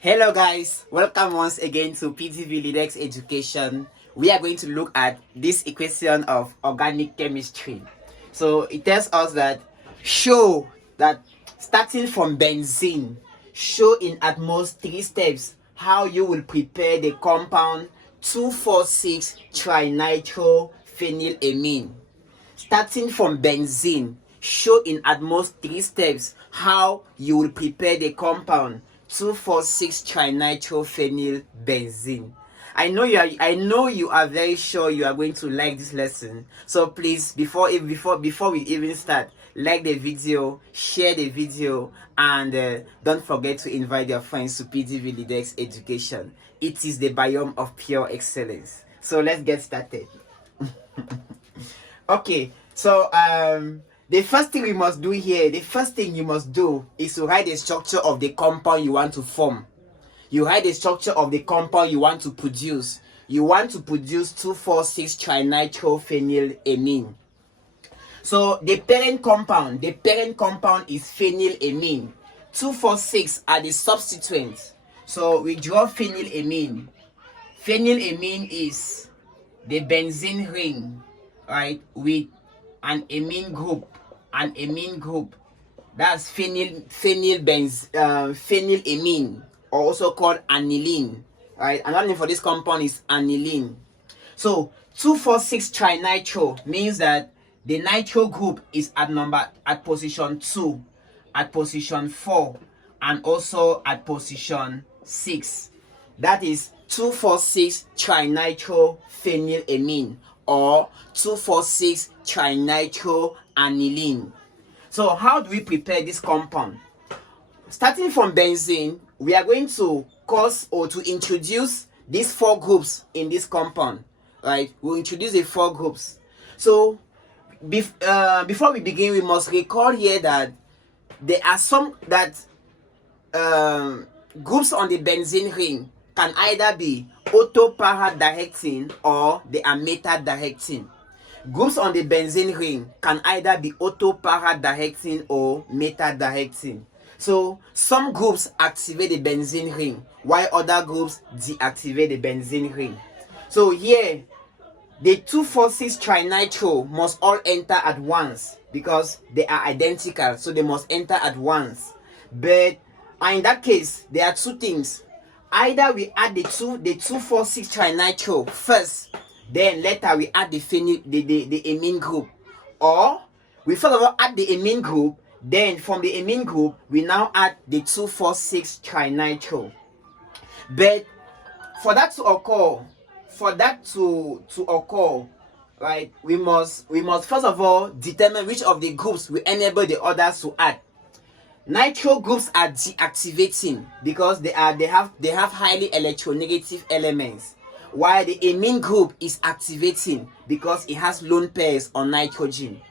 Hello guys, welcome once again to PTV Lidex Education. We are going to look at this equation of organic chemistry. So it tells us that show that starting from benzene, show in at most 3 steps how you will prepare the compound 2,4,6 trinitrophenylamine. Starting from benzene, show in at most 3 steps how you will prepare the compound 2,4,6 trinitrophenylbenzene. I know you are very sure you are going to like this lesson. So please, before we even start, like the video, share the video, and don't forget to invite your friends to PDV Lidex Education. It is the biome of pure excellence. So let's get started. Okay, so the first thing we must do here, the first thing you must do is to write the structure of the compound you want to form. You write the structure of the compound you want to produce. You want to produce 2,4,6 trinitrophenylamine. So the parent compound is phenylamine. 2,4,6 are the substituents. So we draw phenylamine. Phenylamine is the benzene ring, right, with an amine group. That's phenylamine, or also called aniline, right? Another name for this compound is aniline. So 2,4,6 trinitro means that the nitro group is at position 2, at position 4, and also at position 6. That is 2,4,6 trinitrophenylamine, or 2,4,6 trinitroaniline. So how do we prepare this compound? Starting from benzene, we are going to introduce these 4 groups in this compound, right? We'll introduce the 4 groups. So before we begin, we must recall here that there are some groups on the benzene ring can either be auto-para-directing or they are meta-directing. Groups on the benzene ring can either be auto-para-directing or meta-directing. So some groups activate the benzene ring while other groups deactivate the benzene ring. So here, the 2,4,6 trinitro must all enter at once because they are identical, so they must enter at once. But in that case, there are 2 things. Either we add the 2,4,6 trinitro first, then later we add the amine group, or we first of all add the amine group, then from the amine group we now add the 2,4,6 trinitro. But for that to occur, right, we must first of all determine which of the groups will enable the others to add. Nitro groups are deactivating because they have highly electronegative elements, while the amine group is activating because it has lone pairs on nitrogen.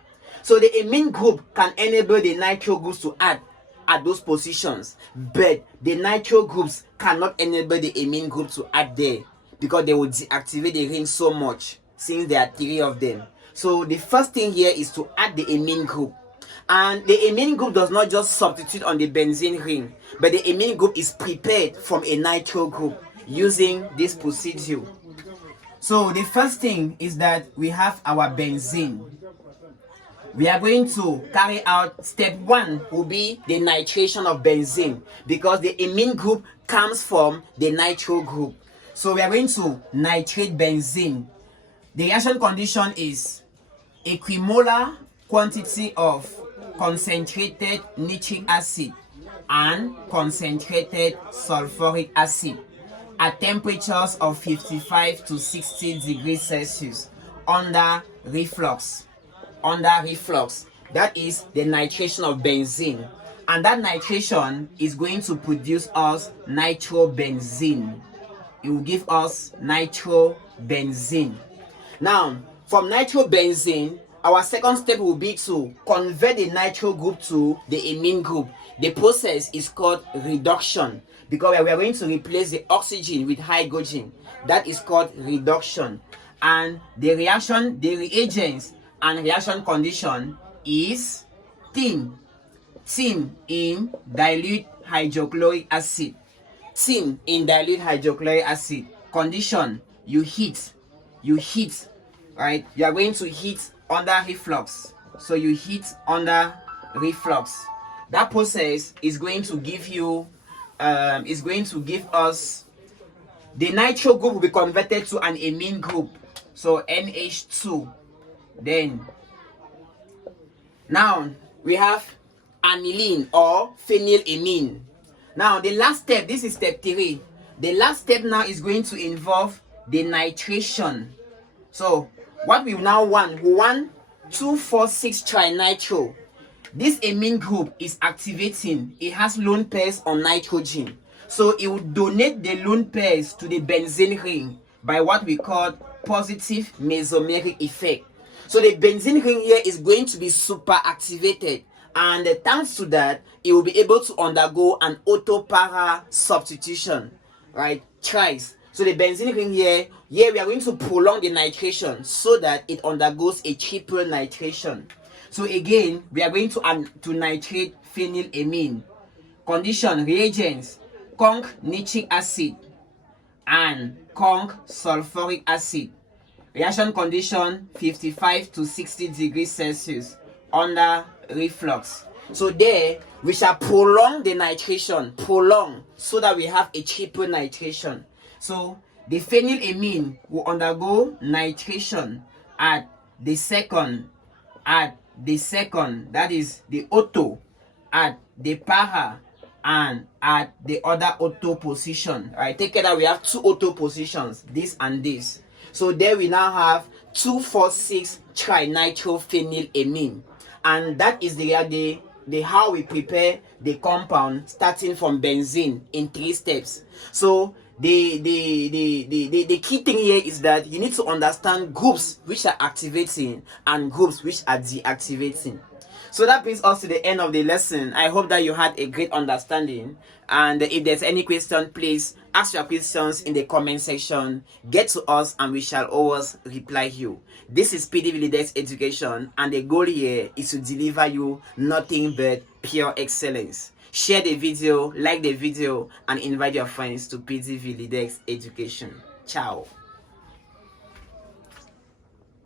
So the amine group can enable the nitro groups to add at those positions, but the nitro groups cannot enable the amine group to add there because they will deactivate the ring so much, since there are 3 of them. So the first thing here is to add the amine group. And the amine group does not just substitute on the benzene ring, but the amine group is prepared from a nitro group using this procedure. So the first thing is that we have our benzene. We are going to carry out step 1 will be the nitration of benzene because the amine group comes from the nitro group. So we are going to nitrate benzene. The reaction condition is equimolar quantity of concentrated nitric acid and concentrated sulfuric acid at temperatures of 55 to 60 degrees Celsius under reflux. That is the nitration of benzene, and that nitration is going to produce us nitrobenzene. It will give us nitrobenzene. Now, from nitrobenzene, our second step will be to convert the nitro group to the amine group. The process is called reduction because we are going to replace the oxygen with hydrogen. That is called reduction. And the reagents and reaction condition is Theme in dilute hydrochloric acid. Theme in dilute hydrochloric acid. Condition: you heat, right? You are going to heat under reflux. So you heat under reflux. That process is going to give you, is going to give us the nitro group will be converted to an amine group. So NH2. Then now we have aniline or phenylamine. Now the last step, this is step 3. The last step now is going to involve the nitration. So what we now want, we want 2,4,6 trinitro. This amine group is activating. It has lone pairs on nitrogen. So it will donate the lone pairs to the benzene ring by what we call positive mesomeric effect. So the benzene ring here is going to be super activated, and thanks to that, it will be able to undergo an auto-para substitution, right? Tries. So the benzene ring here we are going to prolong the nitration so that it undergoes a triple nitration. So again, we are going to nitrate phenylamine. Condition: reagents: conc nitric acid and conc sulfuric acid. Reaction condition: 55 to 60 degrees Celsius under reflux. So there we shall prolong the nitration, so that we have a triple nitration. So the phenylamine will undergo nitration at the second, that is the auto, at the para, and at the other auto position. Alright, take care that we have two auto positions, this and this. So there we now have 2,4,6 trinitrophenylamine, and that is the how we prepare the compound starting from benzene in 3 steps. So the key thing here is that you need to understand groups which are activating and groups which are deactivating. So that brings us to the end of the lesson. I hope that you had a great understanding. And if there's any question, please ask your questions in the comment section. Get to us and we shall always reply you. This is PD Validex Education, and the goal here is to deliver you nothing but pure excellence. Share the video, like the video, and invite your friends to PD Validex Education. Ciao.